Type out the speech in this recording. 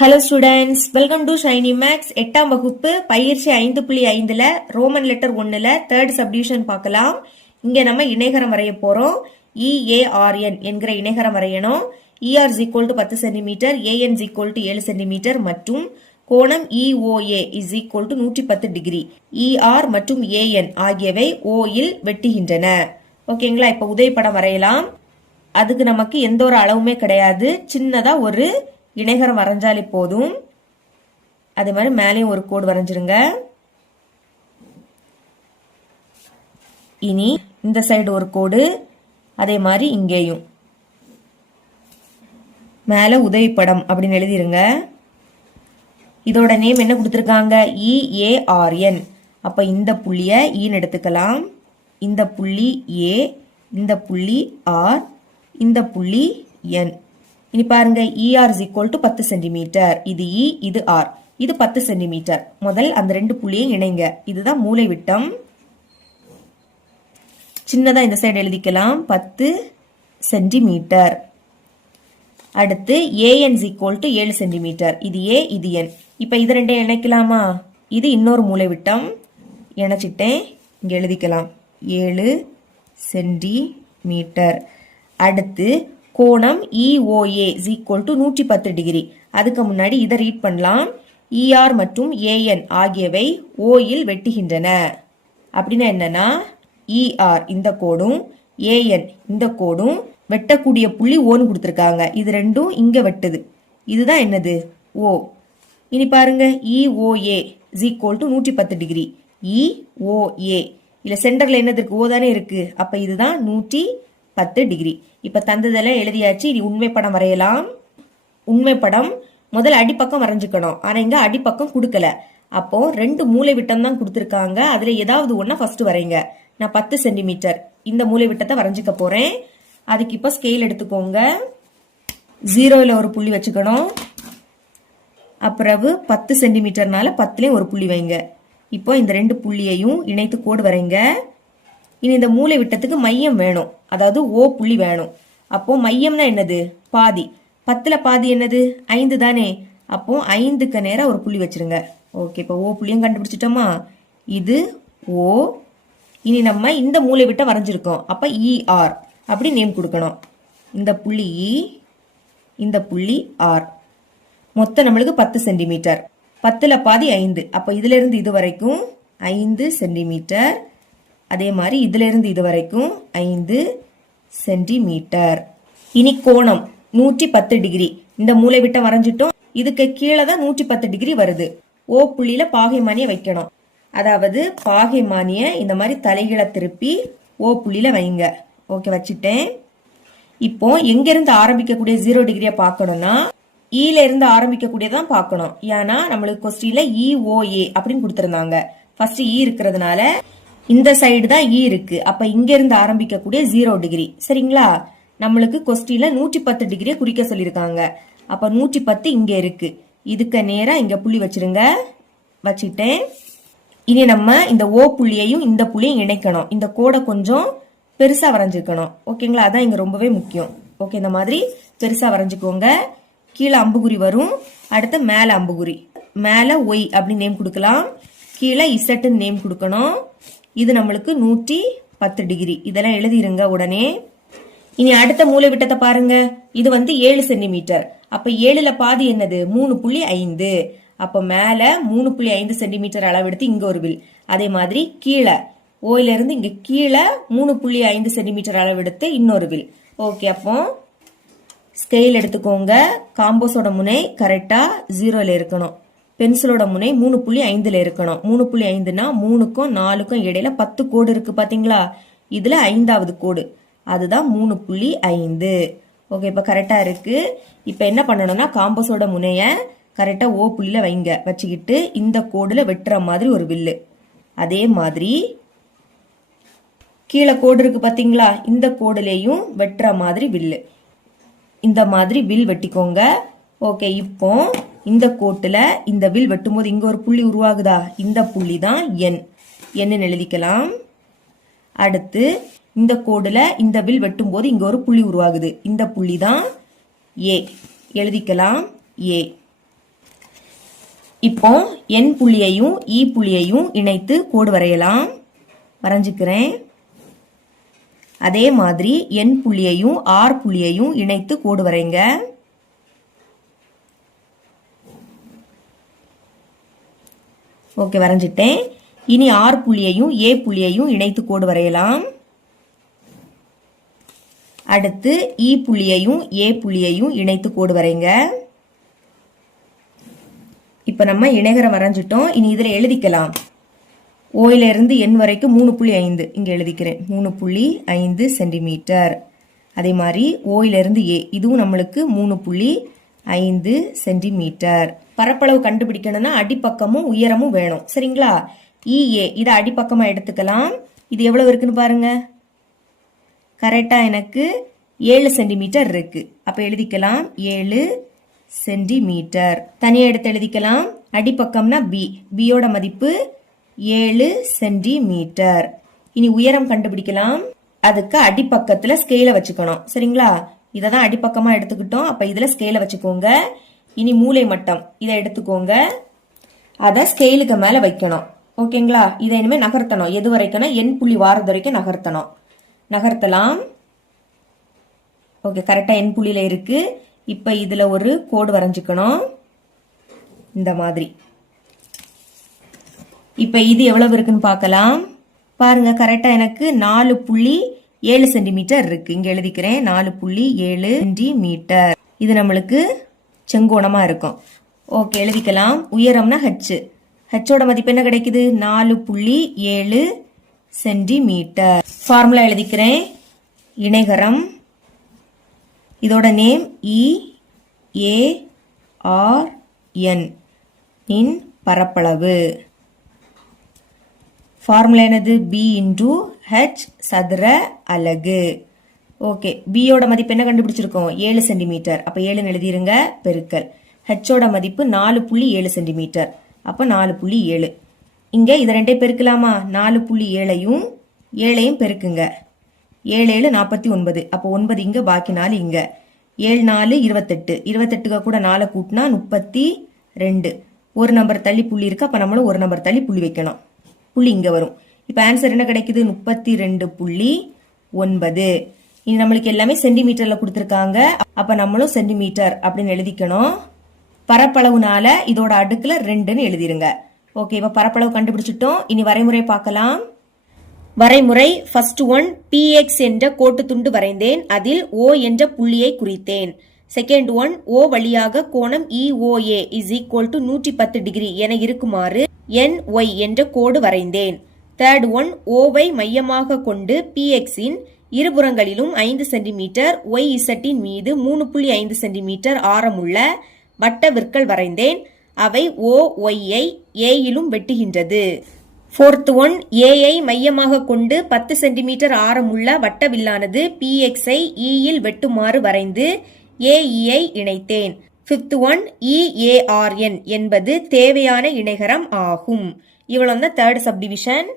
Hello students welcome to Shiny maths எட்டாம் வகுப்பு பயிற்சி ஐந்து புள்ளி ஐந்துல ரோமன் லெட்டர் ஒன்னுல தேர்ட் சப்டிவிஷன் பார்க்கலாம். இங்க நம்ம இணைகரம் வரைய போறோம். இஏஆர்என் என்கிற இணைகரம் வரையணும். இஆர் ஈக்குவல் டு பத்து சென்டிமீட்டர் ஏஎன் ஈக்குவல் டு ஏழு சென்டிமீட்டர் மற்றும் கோணம் இஓஏ இஸ் ஈக்குவல் டு நூற்றி பத்து டிகிரி இஆர் மற்றும் ஏஎன் ஆகியவை ஓயில் இல் வெட்டுகின்றன. ஓகேங்களா இப்போ உதவிப்படம் வரையலாம். அதுக்கு நமக்கு எந்த ஒரு அளவுமே கிடையாது. சின்னதா ஒரு இணைகரம் வரைஞ்சாலே போதும். அதே மாதிரி மேலேயும் ஒரு கோடு வரைஞ்சிருங்க. இனி இந்த சைடு ஒரு கோடு அதே மாதிரி இங்கேயும். மேலே உதவிப்படம் அப்படின்னு எழுதிருங்க. இதோட நேம் என்ன கொடுத்துருக்காங்க? இஏஆர்என் அப்போ இந்த புள்ளியை ஈன்னு e எடுத்துக்கலாம். இந்த புள்ளி ஏ இந்த புள்ளி ஆர் இந்த புள்ளி என் இனி பாருங்க இஆர் இஸ் ஈக்குவல் டு பத்து சென்டிமீட்டர் இது இ இது ஆர் இது பத்து சென்டிமீட்டர் முதல் அந்த ரெண்டு புள்ளியை இணைங்க. இதுதான் மூளை விட்டம். சின்னதா இந்த சைடு எழுதிக்கலாம். பத்து சென்டிமீட்டர் அடுத்து ஏஎன் ஈக்குவல் டு ஏழு சென்டிமீட்டர் இது ஏ இது என் இப்போ இது ரெண்டையும் இணைக்கலாமா? இது இன்னொரு மூளை விட்டம். இணைச்சிட்டேன். இங்கே எழுதிக்கலாம். ஏழு சென்டிமீட்டர் அடுத்து கோணம் இஓஏ ஈக்குவல் டு நூற்றி பத்து டிகிரி அதுக்கு முன்னாடி இதை ரீட் பண்ணலாம். இஆர் மற்றும் ஏஎன் ஆகியவை ஓயில் வெட்டுகின்றன. அப்படின்னா என்னன்னா இஆர் இந்த கோடும் ஏஎன் இந்த கோடும் வெட்டக்கூடிய புள்ளி ஓன்னு கொடுத்துருக்காங்க. இது ரெண்டும் இங்க வெட்டுது. இதுதான் என்னது? ஓ இனி பாருங்க. இஓஏ ஈக்குவல் டு நூற்றி பத்து டிகிரி இஓஏ இல்ல சென்டர்ல என்னது இருக்கு? ஓ தானே இருக்கு. அப்ப இதுதான் நூற்றி பத்து டிகிரி. இப்ப தந்ததெல்லாம் எழுதியாச்சு. இனி உண்மை படம் வரையலாம். உண்மை படம் முதல்ல அடிப்பக்கம் வரைஞ்சுக்கணும். ஆனா இங்க அடிப்பக்கம் கொடுக்கல. அப்போ ரெண்டு மூலை விட்டம் தான் கொடுத்துருக்காங்க. அதுல ஏதாவது ஒன்றா ஃபர்ஸ்ட் வரைங்க. நான் பத்து சென்டிமீட்டர் இந்த மூலை விட்டத்தை வரைஞ்சிக்க போறேன். அதுக்கு இப்போ ஸ்கேல் எடுத்துக்கோங்க. ஜீரோவில் ஒரு புள்ளி வச்சுக்கணும். அப்புறவு பத்து சென்டிமீட்டர்னால பத்துலேயும் ஒரு புள்ளி வைங்க. இப்போ இந்த ரெண்டு புள்ளியையும் இணைத்து கோடு வரைங்க. இனி இந்த மூலை விட்டத்துக்கு மையம் வேணும். அதாவது ஓ புள்ளி வேணும். அப்போ மையம்னா என்னது? பாதி. பத்துல பாதி என்னது? ஐந்து தானே. அப்போ ஐந்துக்கு நேரம் ஒரு புள்ளி வச்சிருங்க. ஓகே இப்போ ஓ புள்ளியும் கண்டுபிடிச்சிட்டோமா? இது ஓ. இனி நம்ம இந்த மூலை விட்ட வரைஞ்சிருக்கோம். அப்ப இஆர் அப்படி நேம் கொடுக்கணும். இந்த புள்ளி இ இந்த புள்ளி ஆர் மொத்தம் நம்மளுக்கு பத்து சென்டிமீட்டர் பத்துல பாதி ஐந்து. அப்ப இதுல இருந்து இது வரைக்கும் ஐந்து சென்டிமீட்டர் அதே மாதிரி இதிலிருந்து இது வரைக்கும் ஐந்து சென்டிமீட்டர். இனி கோணம் நூற்றி பத்து டிகிரி. இந்த மூலை விட்ட வரைஞ்சிட்டோம். இதுக்கு கீழே தான் நூற்றி பத்து டிகிரி வருது. ஓ புள்ளியில பாகைமானிய வைக்கணும். அதாவது பாகைமானிய இந்த மாதிரி தலைகீழ திருப்பி ஓ புள்ளியில வைங்க. ஓகே வச்சுட்டேன். இப்போ எங்கிருந்து ஆரம்பிக்கக்கூடிய ஜீரோ டிகிரியை பார்க்கணும்னா ஈல இருந்து ஆரம்பிக்கக்கூடியதான் பார்க்கணும். ஏன்னா நம்மளுக்கு கொஸ்டின்ல இஓஏ e, அப்படின்னு கொடுத்துருந்தாங்க. ஃபர்ஸ்ட் இ e இருக்கிறதுனால இந்த சைடு தான் இ இருக்கு. அப்ப இங்க இருந்து ஆரம்பிக்கக்கூடிய ஜீரோ டிகிரி சரிங்களா? நம்மளுக்கு கொஸ்டில நூற்றி பத்து டிகிரியை குறிக்க சொல்லியிருக்காங்க அப்ப நூற்றி பத்து இங்க இருக்கு. இதுக்கு நேரா இங்க புள்ளி வச்சிருங்க. வச்சிட்டேன் இனி நம்ம இந்த ஓ புள்ளியையும் இந்த புள்ளியும் இணைக்கணும். இந்த கோடை கொஞ்சம் பெருசா வரைஞ்சிருக்கணும். ஓகேங்களா? அதான் இங்க ரொம்பவே முக்கியம். ஓகே இந்த மாதிரி பெருசா வரைஞ்சுக்கோங்க. கீழே அம்புகுறி வரும். அடுத்து மேல அம்புகுறி. மேல ஒய் அப்படின்னு நேம் கொடுக்கலாம். கீழே இசட்டுன்னு நேம் கொடுக்கணும். இது நம்மளுக்கு நூற்றி பத்து டிகிரி. இதெல்லாம் எழுதிருங்க உடனே. இனி அடுத்த மூலை விட்டத்தை பாருங்க. இது வந்து ஏழு சென்டிமீட்டர். அப்ப ஏழுல பாதி என்னது? மூணு புள்ளி ஐந்து. அப்ப மேல மூணு புள்ளி ஐந்து சென்டிமீட்டர் அளவெடுத்து இங்க ஒரு வில். அதே மாதிரி கீழே. ஓயில இருந்து இங்க கீழே மூணு புள்ளி ஐந்து சென்டிமீட்டர் அளவெடுத்து இன்னொரு வில். ஓகே அப்போ ஸ்கேல் எடுத்துக்கோங்க. காம்போஸோட முனை கரெக்டா ஜீரோல இருக்கணும். பென்சிலோட முனை மூணு புள்ளி ஐந்துல இருக்கணும். மூணு புள்ளி ஐந்துனா மூணுக்கும் நாலுக்கும் இடையில பத்து கோடு இருக்கு பாத்தீங்களா? இதுல ஐந்தாவது கோடு. அதுதான் மூணு புள்ளி ஐந்து. ஓகே இப்ப கரெக்டா இருக்கு. இப்ப என்ன பண்ணணும்னா காம்போஸோட முனைய கரெக்டா ஓ புள்ளியில வைங்க. வச்சுக்கிட்டு இந்த கோடுல வெட்டுற மாதிரி ஒரு வில்லு. அதே மாதிரி கீழே கோடு இருக்கு பாத்தீங்களா? இந்த கோடுலேயும் வெட்டுற மாதிரி வில்லு. இந்த மாதிரி வில் வெட்டிக்கோங்க. ஓகே இப்போ இந்த கோட்டில் இந்த வில் வெட்டும்போது இங்கே ஒரு புள்ளி உருவாகுதா? இந்த புள்ளி தான் என் என்னன்னு எழுதிக்கலாம். அடுத்து இந்த கோடில் இந்த வில் வெட்டும்போது இங்கே ஒரு புள்ளி உருவாகுது. இந்த புள்ளி தான் ஏ எழுதிக்கலாம். ஏ இப்போ என் புள்ளியையும் இ புள்ளியையும் இணைத்து கோடு வரையலாம். வரைஞ்சிக்கிறேன். அதே மாதிரி என் புள்ளியையும் ஆர் புள்ளியையும் இணைத்து கோடு வரைங்க. ஓகே வரைஞ்சிட்டேன். இனி ஆர் புள்ளியையும் ஏ புள்ளியையும் இணைத்து கோடு வரையலாம். அடுத்து இ புள்ளியையும் ஏ புள்ளியையும் இணைத்து கோடு வரைங்க. இப்போ நம்ம இணைகரம் வரைஞ்சிட்டோம். இனி இதில் எழுதிக்கலாம். ஓயிலிருந்து எண் வரைக்கும் மூணு புள்ளி ஐந்து. இங்கே எழுதிக்கிறேன். மூணு புள்ளி ஐந்து சென்டிமீட்டர். அதே மாதிரி ஓயிலிருந்து ஏ இதுவும் நம்மளுக்கு மூணு புள்ளி ஐந்து சென்டிமீட்டர். பரப்பளவு கண்டுபிடிக்கணும்னா அடிப்பக்கமும் உயரமும் வேணும். சரிங்களா? இஏ இதை அடிப்பக்கமாக எடுத்துக்கலாம். இது எவ்வளவு இருக்குன்னு பாருங்க. கரெக்டாக எனக்கு ஏழு சென்டிமீட்டர் இருக்கு. அப்போ எழுதிக்கலாம். ஏழு சென்டிமீட்டர் தனியாக எடுத்து எழுதிக்கலாம். அடிப்பக்கம்னா பி பியோட மதிப்பு ஏழு சென்டிமீட்டர் இனி உயரம் கண்டுபிடிக்கலாம். அதுக்கு அடிப்பக்கத்தில் ஸ்கேலை வச்சுக்கணும். சரிங்களா? இதை தான் அடிப்பக்கமாக எடுத்துக்கிட்டோம். அப்போ இதில் ஸ்கேலை வச்சுக்கோங்க. இனி மூளை மட்டம். இதை எடுத்துக்கோங்க. அதை ஸ்கேலுக்கு மேலே வைக்கணும். ஓகேங்களா இதை இனிமேல் நகர்த்தணும். எது வரைக்கும்னா எண் புள்ளி வாரது வரைக்கும் நகர்த்தணும். நகர்த்தலாம். ஓகே கரெக்டாக எண் புள்ளியில் இருக்குது இப்போ இதில் ஒரு கோடு வரைஞ்சிக்கணும். இந்த மாதிரி. இப்போ இது எவ்வளவு இருக்குன்னு பார்க்கலாம். பாருங்கள் கரெக்டாக எனக்கு நாலு புள்ளி ஏழு சென்டிமீட்டர் இருக்குது இங்கே எழுதிக்கிறேன். நாலு புள்ளி ஏழு சென்டிமீட்டர் இது நம்மளுக்கு செங்கோணமாக இருக்கும். ஓகே எழுதிக்கலாம். உயரம்னா ஹச்சு ஹச்சோட மதிப்பு என்ன கிடைக்குது? நாலு புள்ளி ஏழு சென்டிமீட்டர். ஃபார்முலா எழுதிக்கிறேன். இணைகரம். இதோட name E A R N இன் பரப்பளவு. ஃபார்முலா என்னது? பி இன்டூ ஹெச் சதுர அலகு. ஓகே பியோட மதிப்பு என்ன கண்டுபிடிச்சிருக்கோம்? ஏழு சென்டிமீட்டர் அப்போ ஏழுன்னு எழுதிருங்க பெருக்கல். ஹெச்சோட மதிப்பு நாலு புள்ளி ஏழு சென்டிமீட்டர் அப்போ நாலு புள்ளி ஏழு. இங்கே இதை ரெண்டே பெருக்கலாமா? நாலு புள்ளி ஏழையும் ஏழையும் பெருக்குங்க. ஏழு ஏழு நாற்பத்தி ஒன்பது. அப்போ ஒன்பது இங்கே பாக்கி நாலு இங்கே. ஏழு நாலு இருபத்தெட்டு. இருபத்தெட்டுக்கு கூட நாலை கூட்டினா முப்பத்தி ரெண்டு. ஒரு நம்பர் தள்ளி புள்ளி இருக்கு அப்போ நம்மளும் ஒரு நம்பர் தள்ளி புள்ளி வைக்கணும். புள்ளி இங்கே வரும். இப்போ ஆன்சர் என்ன கிடைக்குது? முப்பத்தி ரெண்டு புள்ளி ஒன்பது. இது நம்மளுக்கு எல்லாமே சென்டிமீட்டரில் கொடுத்துருக்காங்க. அப்போ நம்மளும் சென்டிமீட்டர் அப்படின்னு எழுதிக்கணும். பரப்பளவுனால இதோட அடுக்குல ரெண்டுன்னு எழுதிருங்க. ஓகே இப்போ பரப்பளவு கண்டுபிடிச்சிட்டோம். இனி வரைமுறை பார்க்கலாம். வரைமுறை ஃபர்ஸ்ட் ஒன் பிஎக்ஸ் என்ற கோட்டு துண்டு வரைந்தேன். அதில் ஓ என்ற புள்ளியை குறித்தேன். செகண்ட் ஒன் ஓ வழியாக கோணம் இஓஏ இஸ் ஈக்குவல் டு நூற்றி பத்து டிகிரி என இருக்குமாறு என் ஒய் என்ற கோடு வரைந்தேன். தேர்ட் ஒன் ஓவை மையமாக கொண்டு பிஎக்ஸின் இருபுறங்களிலும் ஐந்து சென்டிமீட்டர் ஒய் இசட்டின் மீது மூணு புள்ளி ஐந்து சென்டிமீட்டர் ஆரமுள்ள வட்ட விற்கள் வரைந்தேன். அவை ஓ ஒய்யை ஏயிலும் வெட்டுகின்றது. ஃபோர்த் ஒன் ஏஐ மையமாக கொண்டு பத்து சென்டிமீட்டர் ஆரமுள்ள வட்டவில்லானது பிஎக்ஸை இயில் வெட்டுமாறு வரைந்து ஏஇயை இணைத்தேன். ஃபிஃப்த் ஒன் இஏஆர்என் என்பது தேவையான இணைகரம் ஆகும். இவ்வளோ தான் தேர்ட் சப்டிவிஷன்